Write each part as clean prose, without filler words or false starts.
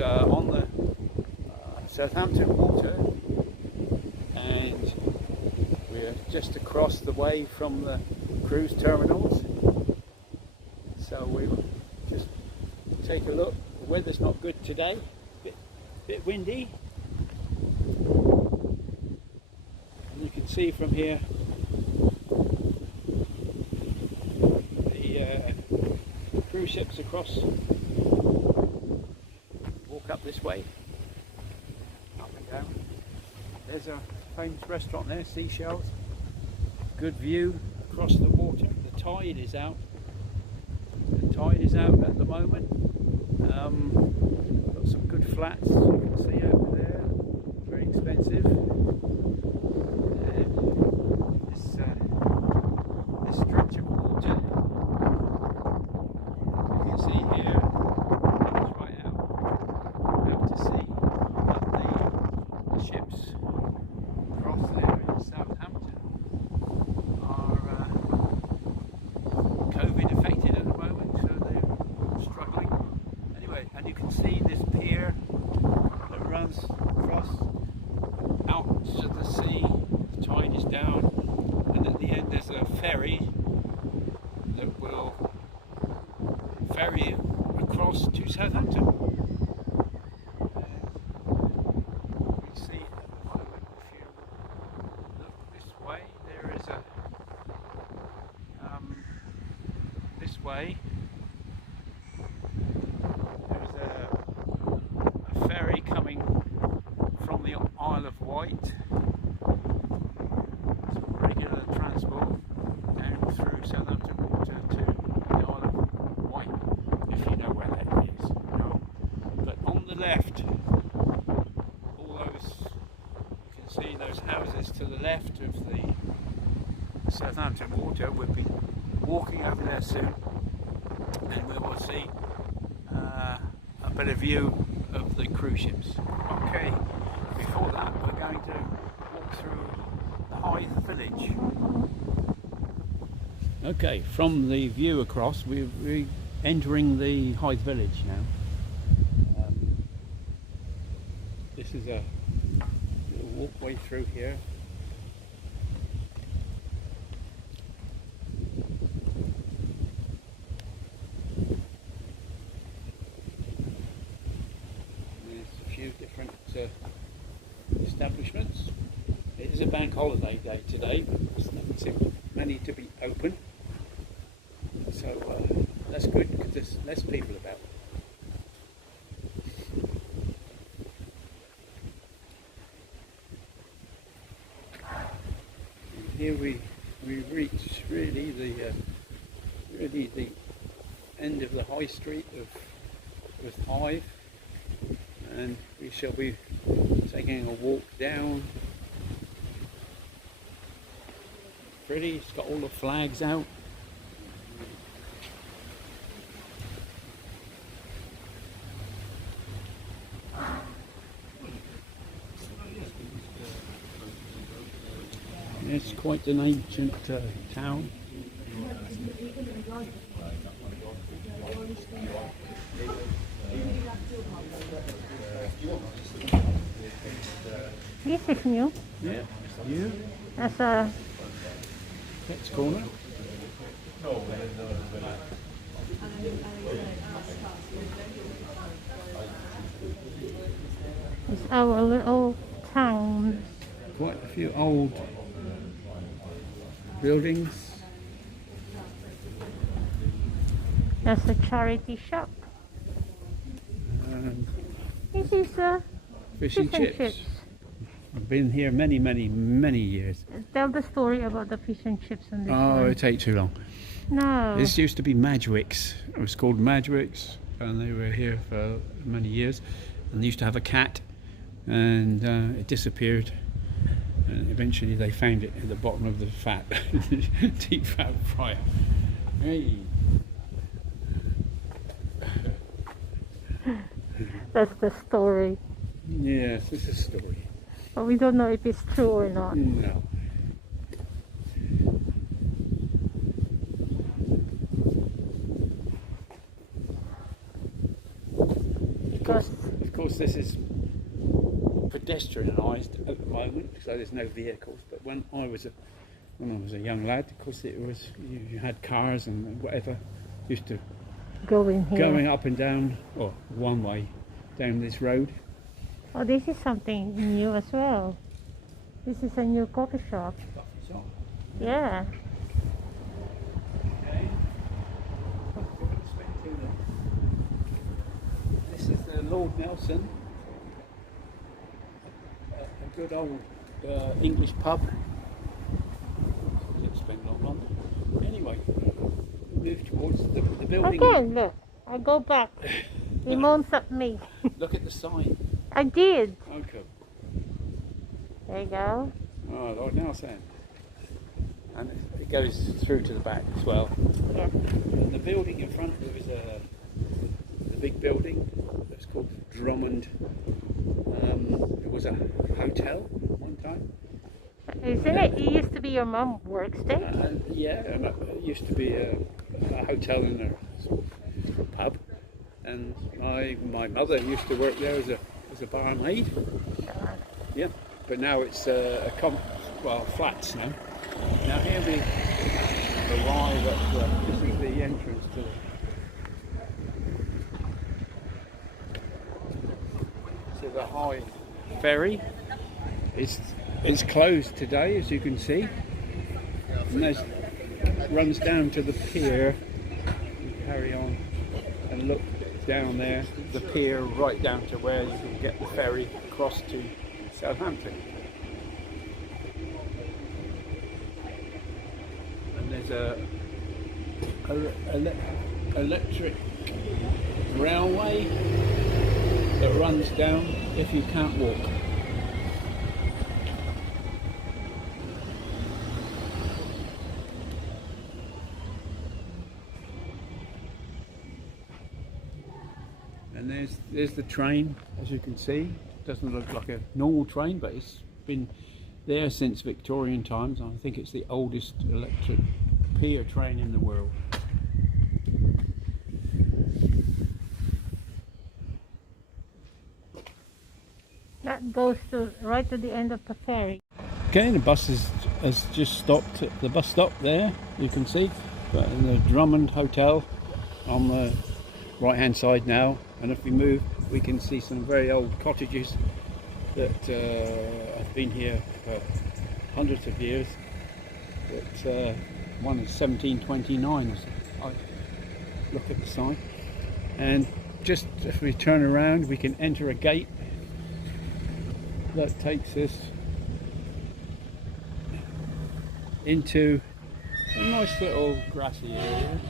on the Southampton water, and we're just across the way from the cruise terminals. So we'll just take a look. The weather's not good today, bit windy. And you can see from here the cruise ships across. Walk up this way, up and down. There's a famous restaurant there, Seashells. Good view across the water. The tide is out. The tide is out at the moment. Got some good flats you can see over there. Very expensive. And this stretch of water, you can see here, it's right out to sea. But the ships across there in Southampton are COVID affected at the moment, so they're struggling. Anyway, and you can see this pier that runs across out to the sea. The tide is down, and at the end there's a ferry that will ferry across to Southampton. We see at the moment, if you look this way, there is this way there's a ferry coming from the Isle of Wight. Some regular transport down through Southampton water to the Isle of Wight, if you know where that is. No. But on the left, all those, you can see those houses to the left of the Southampton water. We'll be walking over there soon, and we will see a better view of the cruise ships. Okay, before that we're going to walk through the Hythe village. Okay, from the view across, we're entering the Hythe village now. This is a little walkway through here. Different establishments. It is a bank holiday day today, but there's not too many to be open, so that's good because there's less people about. And here we reach really the end of the high street of Hythe. And we shall be taking a walk down. Pretty, it's got all the flags out. It's quite an ancient town. This is new. Yeah, new. That's a Pets corner. it's our little town. Quite a few old buildings. That's a charity shop. This is a Fish and chips. I've been here many years. Tell the story about the fish and chips on this Oh, one. it takes too long. No. This used to be Madgwick's. It was called Madgwick's, and they were here for many years. And they used to have a cat, and it disappeared. And eventually they found it at the bottom of the fat, deep fat fryer. Hey. That's the story. Yes, it's a story. But we don't know if it's true or not. No. Because course, this is pedestrianised at the moment, so there's no vehicles. But when I was a young lad, of course, it was you had cars and whatever used to Going here. going up and down, or one way down this road. Oh, this is something new as well. This is a new coffee shop. So, Yeah. okay. This is the Lord Nelson, a good old English pub. Let's spend long on. Anyway, move towards the building. Again, look. I go back. He moans at me. Look at the sign. I did. Okay. There you go. Oh, Lord Nelson. And it goes through to the back as well. Yeah. And the building in front there is the big building that's called Drummond. It was a hotel one time. Isn't it? It used to be your mum works there. Yeah, and it used to be a hotel and a sort of pub. And my mother used to work there as a barmaid. Yeah, but now it's flats now. Now here we arrive at this is the entrance to the Hythe ferry. It's closed today, as you can see, and it runs down to the pier. You carry on and look down there, the pier right down to where you can get the ferry across to Southampton. And there's a electric railway that runs down if you can't walk. And there's the train, as you can see. It doesn't look like a normal train, but it's been there since Victorian times. I think it's the oldest electric pier train in the world. That goes right to the end of the ferry. Okay, the bus has just stopped at the bus stop there, you can see. But in the Drummond Hotel on the right hand side now, and if we move we can see some very old cottages that have been here for hundreds of years. But one is 1729 or something. I look at the sign, and just if we turn around we can enter a gate that takes us into a nice little grassy area.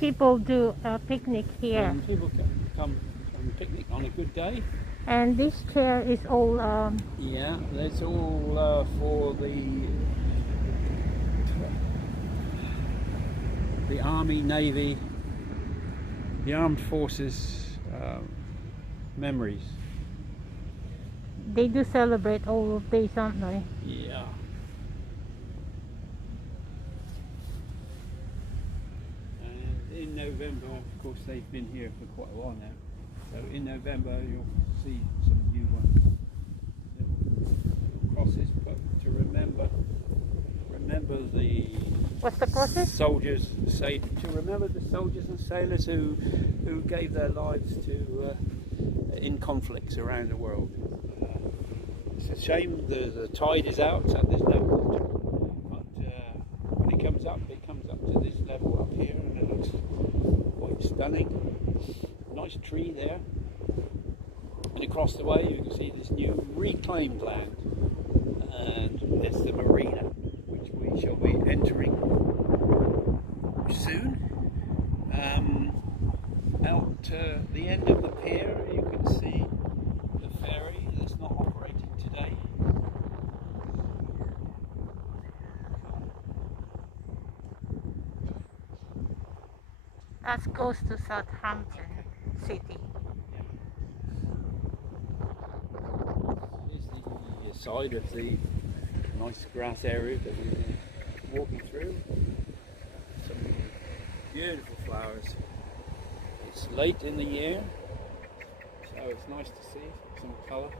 People do a picnic here. And people can come and picnic on a good day. And this chair is all Yeah, that's all for the Army, Navy, the Armed Forces memories. they do celebrate all of these, don't they? Yeah. And in November, of course, they've been here for quite a while now. So in November, you'll see some new ones. Little crosses put to remember the What's the process? soldiers, to remember the soldiers and sailors who gave their lives to in conflicts around the world. It's a shame the tide is out, so there's no water. But when it comes up to this level up here, and it looks quite stunning. Nice tree there. And across the way you can see this new reclaimed land, and it's the Marina, which we shall be entering soon. Out to the end of the pier you can see the ferry that's not operating today. That goes to Southampton City. Here's the side of the nice grass area that we're walking through. Some Beautiful flowers. It's late in the year, so it's nice to see some colour.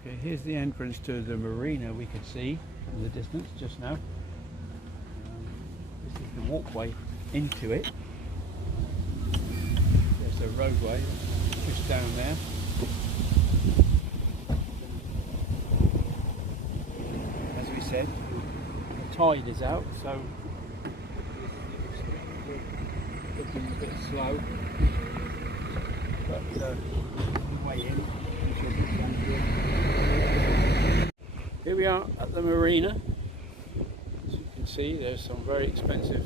Okay, here's the entrance to the marina we could see in the distance just now. This is the walkway into it. There's a roadway just down there. As we said, the tide is out, so it's looking a bit slow. But way in, we should be done good. Here we are at the marina. As you can see, there's some very expensive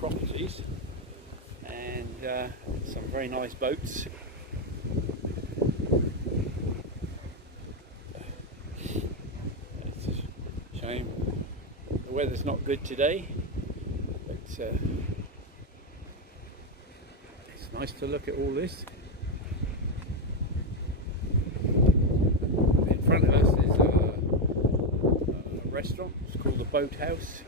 properties and some very nice boats. It's a shame the weather's not good today, but it's nice to look at all this. In front of us is a restaurant. It's called the Boathouse.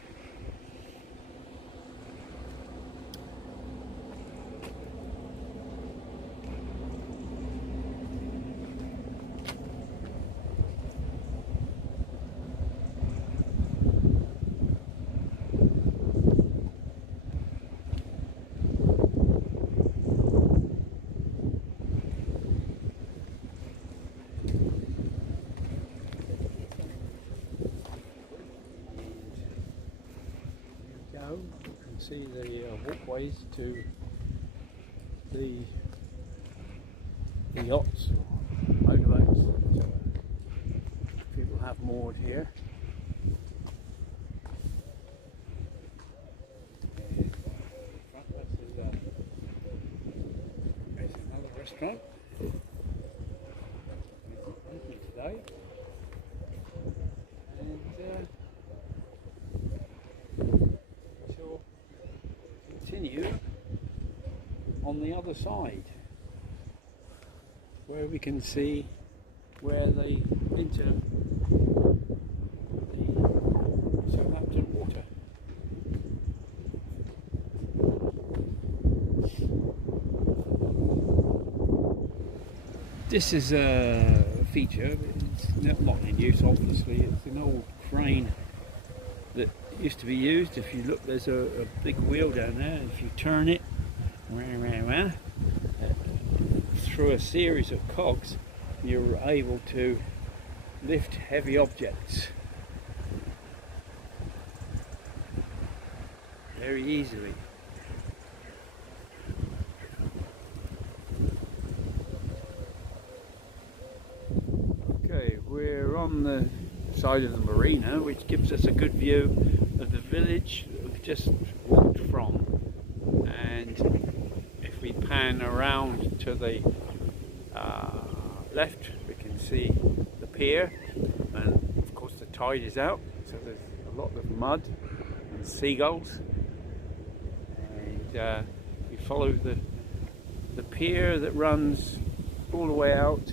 You can see the walkways to the yachts, motorboats that people have moored here. And in front of us is another restaurant. It's open today. And continue on the other side where we can see where they enter the Southampton water. This is a feature, it's not in use obviously, it's an old crane that used to be used. If you look, there's a big wheel down there. If you turn it through a series of cogs, you're able to lift heavy objects very easily. Okay, we're on the side of the marina, which gives us a good view of the village we've just walked from, and if we pan around to the left we can see the pier, and of course the tide is out, so there's a lot of mud and seagulls, and we follow the pier that runs all the way out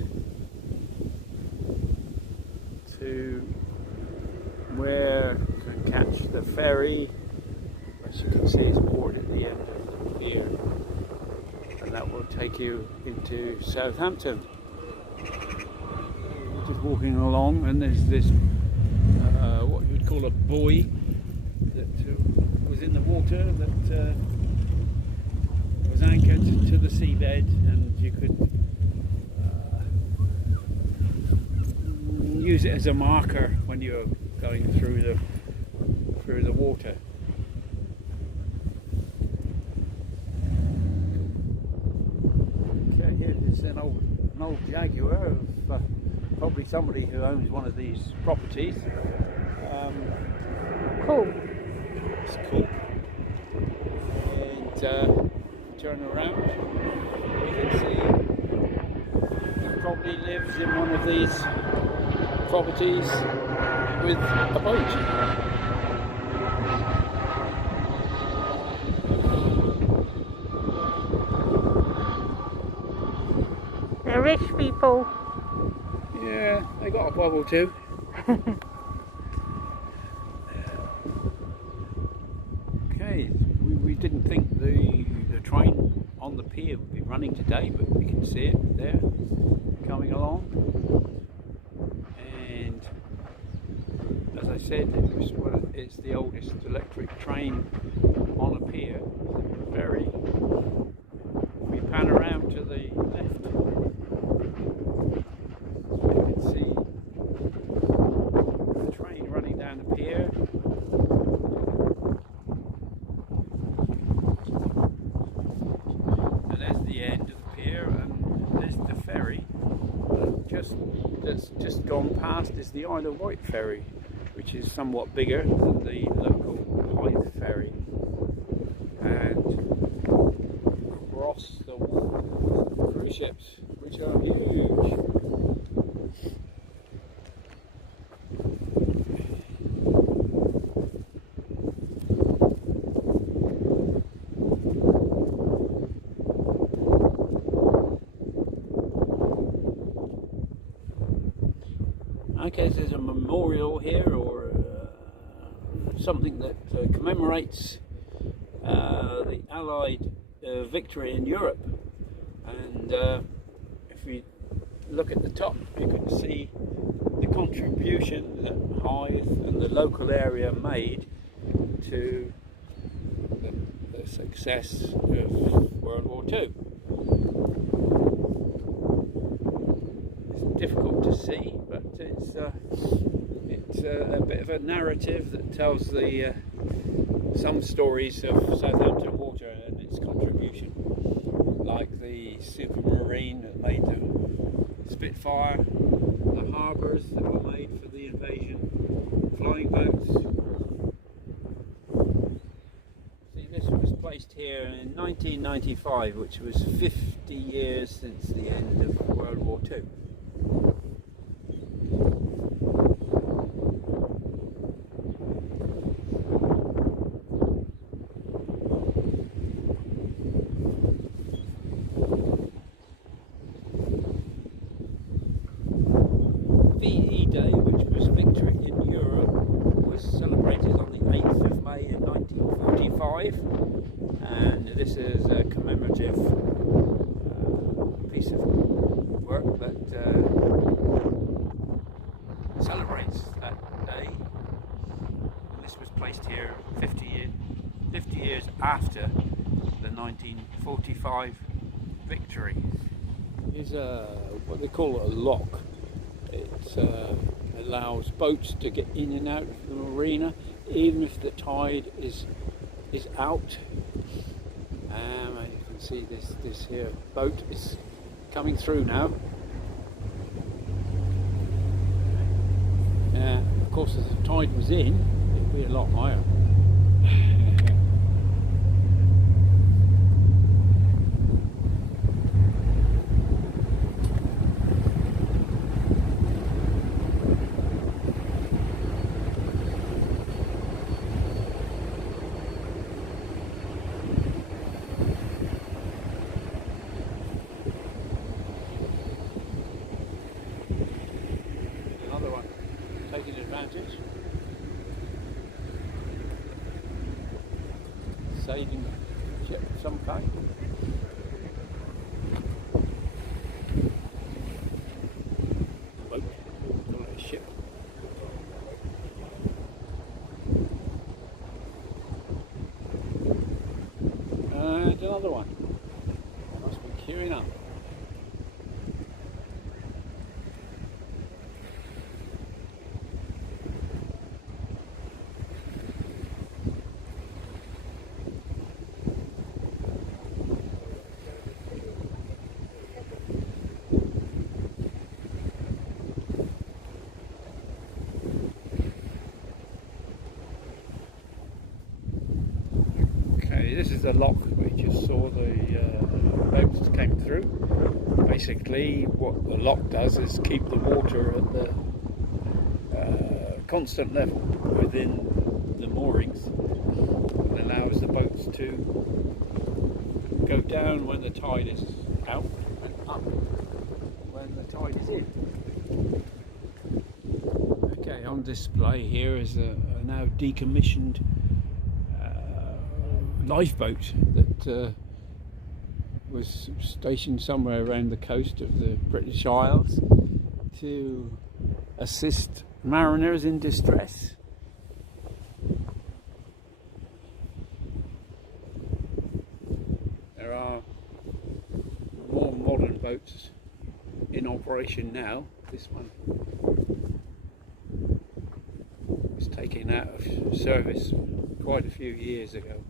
to where you can catch the ferry. As you can see, it's moored at the end of the pier, and that will take you into Southampton. We're just walking along, and there's this what you would call a buoy that was in the water, that was anchored to the seabed, and you could use it as a marker when you're going through the water. Okay, here is an old Jaguar of probably somebody who owns one of these properties. Cool. It's cool. And turn around, you can see he probably lives in one of these properties with a boat. They're rich people. Yeah, they got a bubble too. didn't think the train on the pier would be running today, but we can see it there coming along. And as I said, it's the oldest electric train on a pier. It's very. If we pan around to the left, you can see the train running down the pier. And there's the end of the pier, and there's the ferry. That's just gone past is the Isle of Wight ferry, which is somewhat bigger than the local Hythe ferry. And across the water, cruise ships, which are huge. Okay, there's a memorial here, or something that commemorates the Allied victory in Europe. And if we look at the top, you can see the contribution that Hythe and the local area made to the success of World War II. It's difficult to see, but it's a bit of a narrative that tells some stories of Southampton Water and its contribution, like the supermarine that made the Spitfire, the harbours that were made for the invasion, flying boats. See, this was placed here in 1995, which was 50 years since the end of World War II. VE Day, which was victory in Europe, was celebrated on the 8th of May in 1945, and this is a commemorative piece of work that celebrates that day. And this was placed here 50 years after the 1945 victory. Here's what they call a lock. It allows boats to get in and out of the marina, even if the tide is out. And you can see this here boat is coming through now. Of course, if the tide was in, it'd be a lot higher. Another one taking advantage, sailing ship of some kind. Boat, call it a ship. And another one. Must be queuing up. This is the lock we just saw the boats came through. Basically what the lock does is keep the water at the constant level within the moorings. It allows the boats to go down when the tide is out and up when the tide is in. Okay, on display here is a now decommissioned lifeboat that was stationed somewhere around the coast of the British Isles to assist mariners in distress. There are more modern boats in operation now. This one was taken out of service quite a few years ago.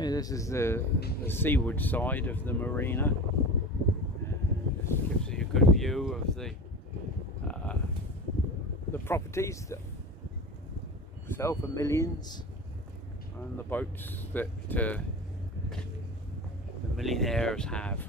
Okay, this is the seaward side of the marina. It gives you a good view of the properties that sell for millions and the boats that the millionaires have.